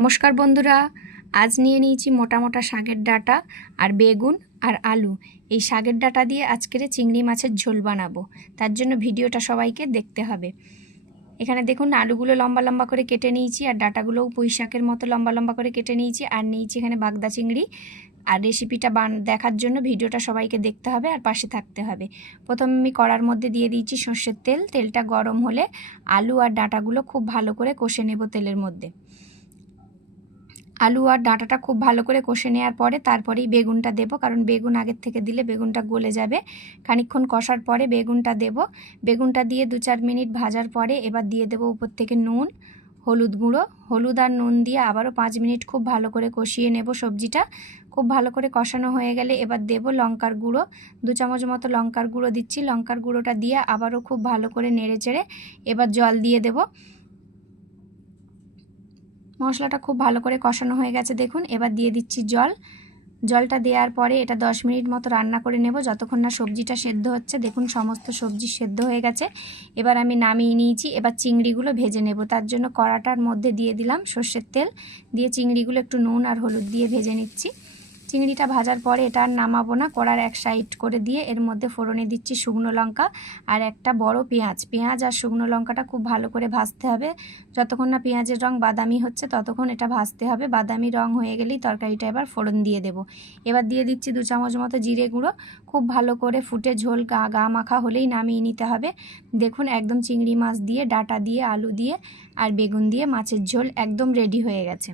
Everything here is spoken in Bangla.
নমস্কার বন্ধুরা, আজ নিয়ে নিয়েছি মোটা মোটা শাকের ডাঁটা আর বেগুন আর আলু। এই শাকের ডাঁটা দিয়ে আজকের চিংড়ি মাছের ঝোল বানাবো। তার জন্য ভিডিওটা সবাইকে দেখতে হবে। এখানে দেখুন আলুগুলো লম্বা লম্বা করে কেটে নিয়েছি আর ডাঁটাগুলোও পুঁই শাকের মতো লম্বা লম্বা করে কেটে নিয়েছি আর নিয়েছি এখানে বাগদা চিংড়ি। আর রেসিপিটা দেখার জন্য ভিডিওটা সবাইকে দেখতে হবে আর পাশে থাকতে হবে। প্রথমে আমি কড়ার মধ্যে দিয়ে দিয়েছি সর্ষের তেল। তেলটা গরম হলে আলু আর ডাঁটাগুলো খুব ভালো করে কষে নেব তেলের মধ্যে। আলু আর ডাঁটাটা খুব ভালো করে কষে নেওয়ার পরে তারপরেই বেগুনটা দেব, কারণ বেগুন আগের থেকে দিলে বেগুনটা গলে যাবে। খানিকক্ষণ কষার পরে বেগুনটা দেব। বেগুনটা দিয়ে 2-4 মিনিট ভাজার পরে এবার দিয়ে দেব উপর থেকে নুন, হলুদ গুঁড়ো। হলুদ আর নুন দিয়ে আবারও 5 মিনিট খুব ভালো করে কষিয়ে নেব সবজিটা। খুব ভালো করে কষানো হয়ে গেলে এবার দেব লঙ্কার গুঁড়ো। 2 চামচ মতো লঙ্কার গুঁড়ো দিচ্ছি। লঙ্কার গুঁড়োটা দিয়ে আবারও খুব ভালো করে নেড়ে চেড়ে এবার জল দিয়ে দেব। মশলাটা খুব ভালো করে কষানো হয়ে গেছে দেখুন। এবার দিয়ে দিচ্ছি জল। জলটা দেওয়ার পরে এটা 10 মিনিট মতো রান্না করে নেব, যতক্ষণ না সবজিটা সেদ্ধ হচ্ছে। দেখুন সমস্ত সবজি সেদ্ধ হয়ে গেছে। এবার আমি নামিয়ে নিয়েছি। এবার চিংড়িগুলো ভেজে নেব। তার জন্য কড়াটার মধ্যে দিয়ে দিলাম সর্ষের তেল, দিয়ে চিংড়িগুলো একটু নুন আর হলুদ দিয়ে ভেজে নিচ্ছি। চিংড়িটা ভাজার পরে এটা আর নামাবো না, কড়ার এক সাইড করে দিয়ে এর মধ্যে ফোড়নে দিচ্ছি শুকনো লঙ্কা আর একটা বড় পেঁয়াজ। পেঁয়াজ আর শুকনো লঙ্কাটা খুব ভালো করে ভাজতে হবে। যতক্ষণ না পেঁয়াজের রং বাদামি হচ্ছে ততক্ষণ এটা ভাজতে হবে। বাদামি রং হয়ে গেলেই তরকারিটা এবার ফোড়ন দিয়ে দেব। এবার দিয়ে দিচ্ছি 2 চামচ মতো জিরে গুঁড়ো। খুব ভালো করে ফুটে ঝোল গা মাখা হলেই নামিয়ে নিতে হবে। দেখুন একদম চিংড়ি মাছ দিয়ে, ডাঁটা দিয়ে, আলু দিয়ে আর বেগুন দিয়ে মাছের ঝোল একদম রেডি হয়ে গেছে।